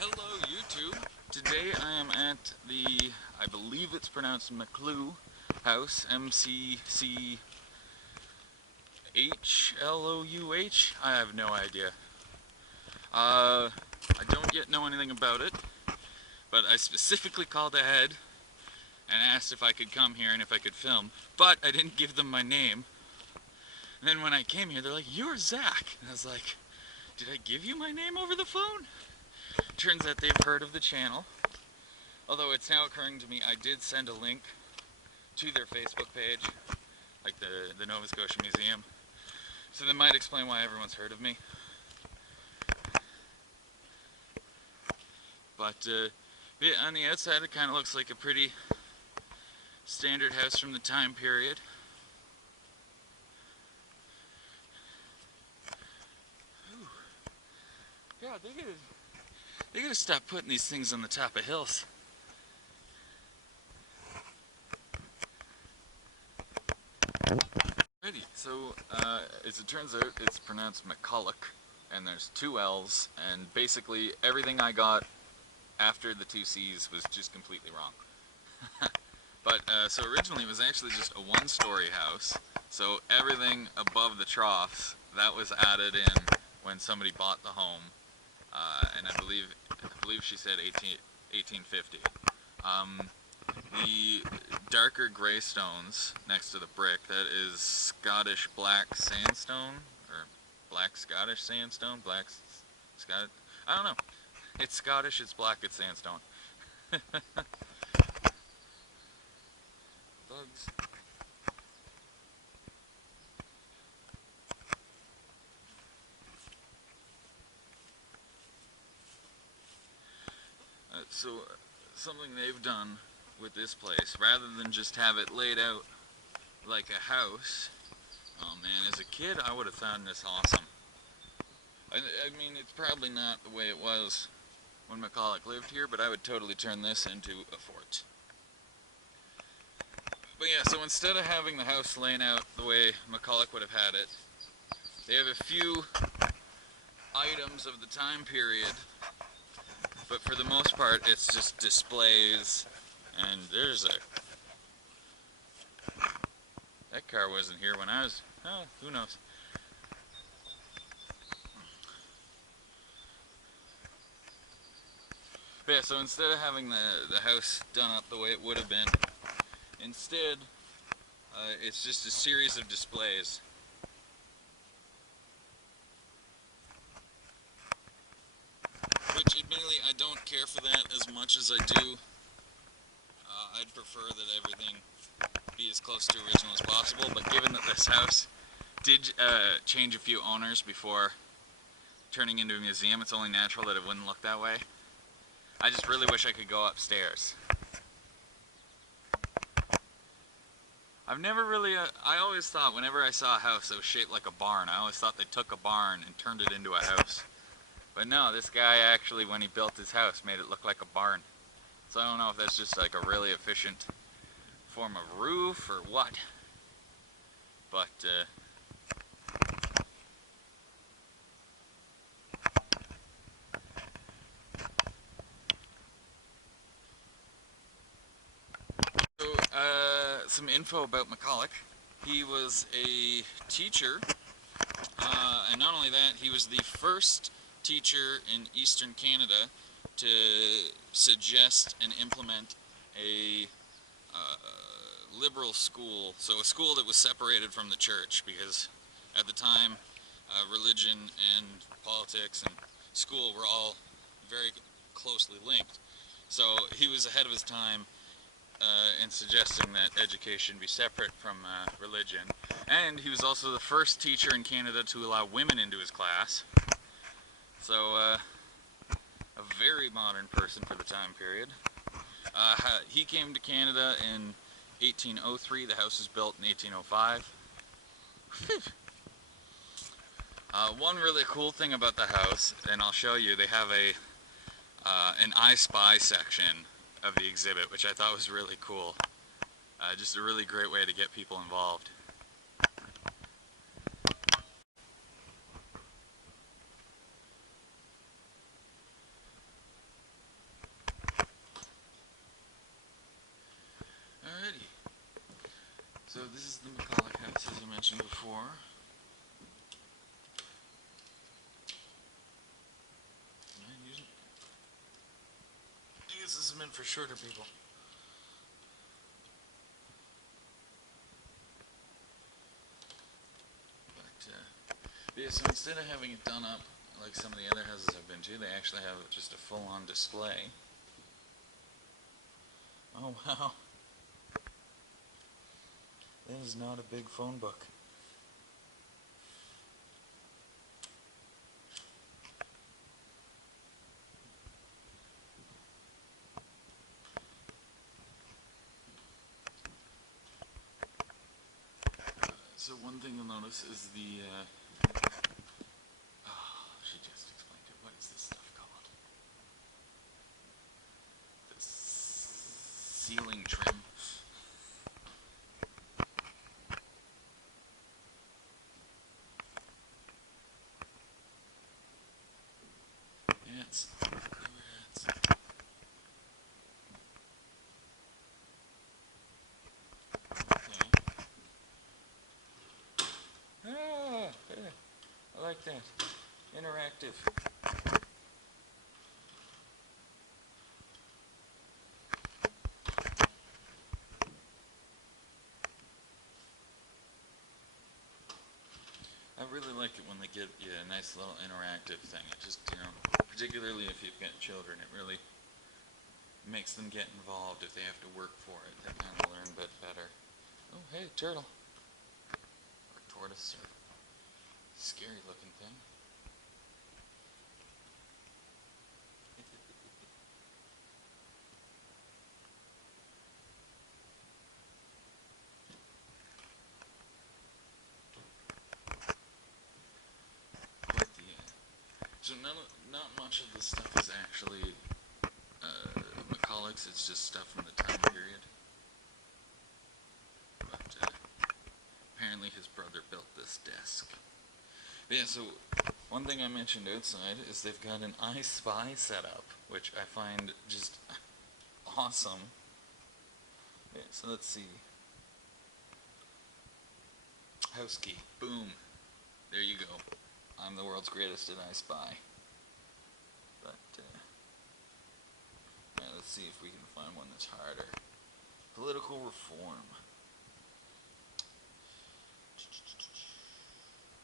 Hello YouTube! Today I am at the, I believe it's pronounced McCulloch House, M-C-C-H-L-O-U-H? I have no idea. I don't yet know anything about it, but I specifically called ahead and asked if I could come here and if I could film, but I didn't give them my name. And then when I came here, they're like, "You're Zach." And I was like, "Did I give you my name over the phone?" Turns out they've heard of the channel. Although it's now occurring to me, I did send a link to their Facebook page, like the Nova Scotia Museum. So that might explain why everyone's heard of me. But yeah, on the outside it kind of looks like a pretty standard house from the time period. Ooh. God, they gotta stop putting these things on the top of hills. Alrighty, so as it turns out, it's pronounced McCulloch, and there's two L's, and basically everything I got after the two C's was just completely wrong. But so originally it was actually just a one-story house, so everything above the troughs, that was added in when somebody bought the home, and I believe she said 1850. The darker grey stones next to the brick, that is Scottish black sandstone, or black Scottish sandstone, Scottish, I don't know. It's Scottish, it's black, it's sandstone. Bugs. So something they've done with this place, rather than just have it laid out like a house, oh man, as a kid I would have found this awesome. I mean, it's probably not the way it was when McCulloch lived here, but I would totally turn this into a fort. But yeah, so instead of having the house laying out the way McCulloch would have had it, they have a few items of the time period, but for the most part it's just displays. And there's that car wasn't here when I was, oh, who knows. But yeah, so instead of having the house done up the way it would have been, instead it's just a series of displays. Which, admittedly, I don't care for that as much as I do. I'd prefer that everything be as close to original as possible, but given that this house did change a few owners before turning into a museum, it's only natural that it wouldn't look that way. I just really wish I could go upstairs. I've never really, I always thought whenever I saw a house that was shaped like a barn, I always thought they took a barn and turned it into a house. But no, this guy actually, when he built his house, made it look like a barn. So I don't know if that's just like a really efficient form of roof or what. But, some info about McCulloch. He was a teacher, and not only that, he was the first teacher in Eastern Canada to suggest and implement a liberal school, so a school that was separated from the church, because at the time religion and politics and school were all very closely linked. So he was ahead of his time in suggesting that education be separate from religion. And he was also the first teacher in Canada to allow women into his class. So a very modern person for the time period. He came to Canada in 1803. The house was built in 1805. One really cool thing about the house, and I'll show you, they have an I Spy section of the exhibit, which I thought was really cool. Just a really great way to get people involved. So this is the McCulloch House, as I mentioned before. I guess this is meant for shorter people. But, yeah, so instead of having it done up like some of the other houses I've been to, they actually have just a full-on display. Oh, wow. That is not a big phone book. So one thing you'll notice is the, oh, she just explained it. What is this stuff called? The ceiling trim. Hats. Hats. Okay. Ah, yeah. I like that. Interactive. I really like it when they give you a nice little interactive thing. It just, particularly if you've got children, it really makes them get involved if they have to work for it. They kind of learn a bit better. Oh, hey, turtle. Or tortoise, or scary looking thing. Quite the, so not much of this stuff is actually McCulloch's, it's just stuff from the time period. But apparently his brother built this desk. But yeah, so one thing I mentioned outside is they've got an I Spy setup, which I find just awesome. Yeah, so let's see. House key. Boom. There you go. I'm the world's greatest at I Spy. But, yeah, let's see if we can find one that's harder. Political reform.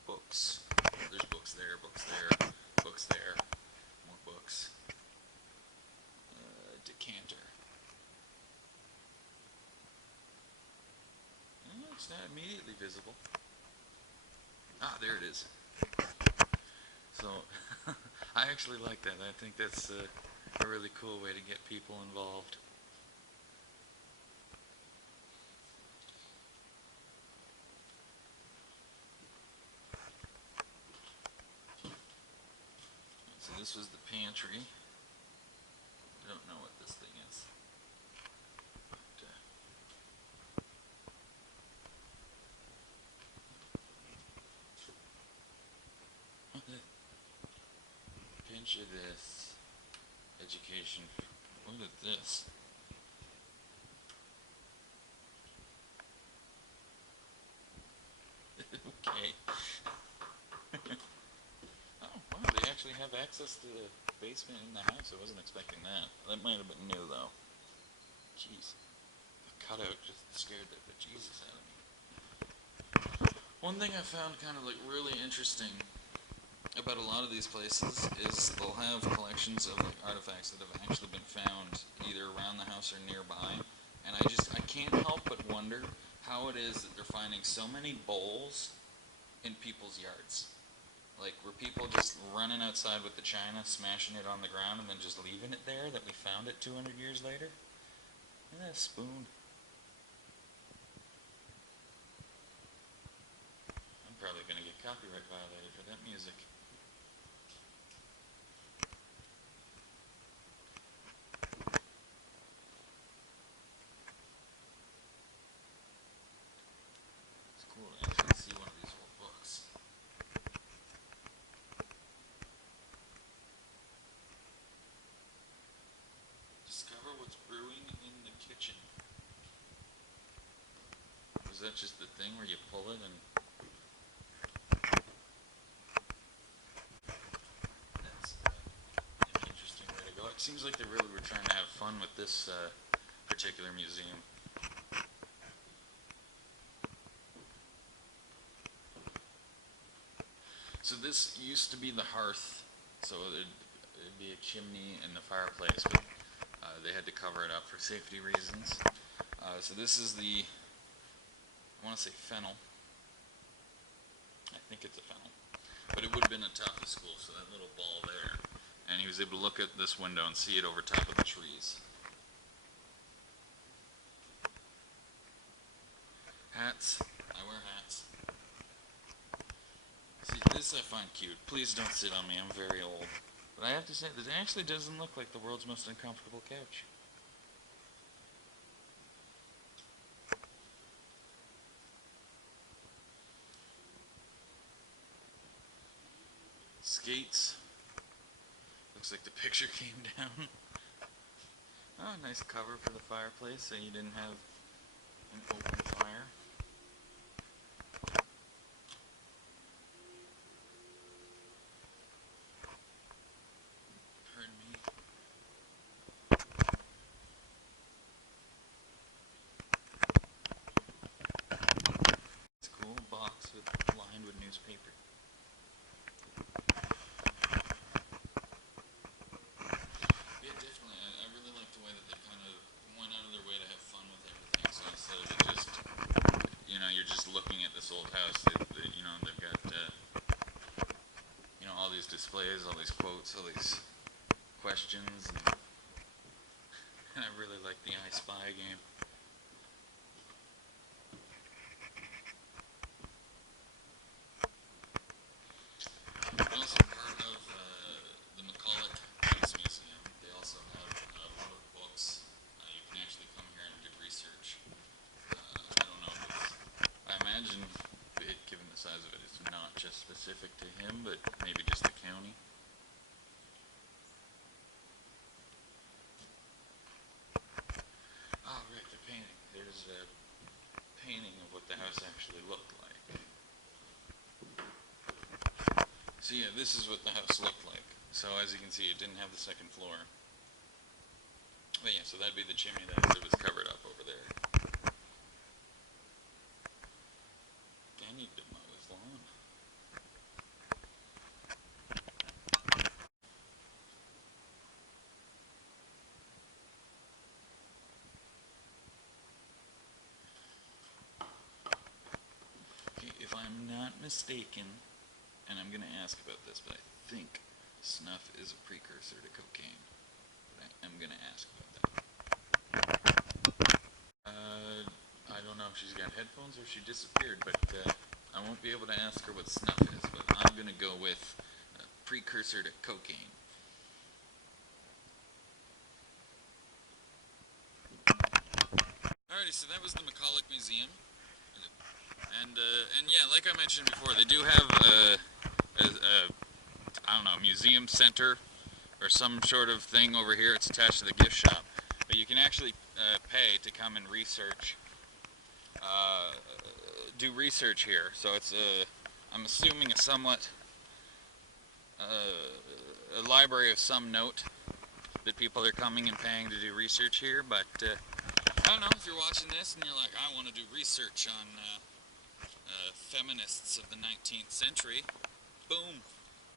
Books. There's books there, books there, books there. More books. Decanter. It's not immediately visible. Ah, there it is. So, I actually like that. I think that's a really cool way to get people involved. So this was the pantry. I don't know what this thing is. But, pinch of this. Education. What is this? Okay. Oh, wow, they actually have access to the basement in the house. I wasn't expecting that. That might have been new, though. Jeez. The cutout just scared the bejesus out of me. One thing I found kind of like really interesting about a lot of these places is they'll have collections of like artifacts that have actually been found either around the house or nearby. And I can't help but wonder how it is that they're finding so many bowls in people's yards. Like, were people just running outside with the china, smashing it on the ground, and then just leaving it there that we found it 200 years later? Look at that spoon. I'm probably going to get copyright violated for that music. It's cool to actually see one of these old books. Discover what's brewing in the kitchen. Was that just the thing where you pull it and... That's an interesting way to go. It seems like they really were trying to have fun with this particular museum. So this used to be the hearth, so it'd be a chimney and the fireplace, but they had to cover it up for safety reasons. So this is the, I want to say fennel. I think it's a fennel. But it would have been atop the school, so that little ball there. And he was able to look at this window and see it over top of the trees. Hats. I wear hats. See, this I find cute. Please don't sit on me, I'm very old. But I have to say, this actually doesn't look like the world's most uncomfortable couch. Skates. Looks like the picture came down. Oh, nice cover for the fireplace so you didn't have an open fire. Pardon me. It's a cool box lined with newspaper. Yeah, definitely. I really like the way that they kind of went out of their way to have fun with everything. So instead of it just, you know, you're just looking at this old house, you know, they've got, you know, all these displays, all these quotes, all these questions, and I really like the I Spy game. And also part of the McCulloch House Museum, they also have a lot of books. You can actually come here and do research. I don't know if it's, I imagine, given the size of it, it's not just specific to him, but maybe just the county. Oh, right, the painting. There's a painting of what the house actually looked like. So yeah, this is what the house looked like. So as you can see, it didn't have the second floor. But yeah, so that'd be the chimney that was covered up over there. I need to mow his lawn. Okay, if I'm not mistaken, and I'm going to ask about this, but I think snuff is a precursor to cocaine. But I am going to ask about that. I don't know if she's got headphones or she disappeared, but I won't be able to ask her what snuff is, but I'm going to go with precursor to cocaine. Alrighty, so that was the McCulloch Museum. And yeah, like I mentioned before, they do have I don't know, museum center or some sort of thing over here. It's attached to the gift shop, but you can actually pay to come and research, do research here. So it's I'm assuming a somewhat a library of some note that people are coming and paying to do research here. But I don't know if you're watching this and you're like, I want to do research on feminists of the 19th century. Boom.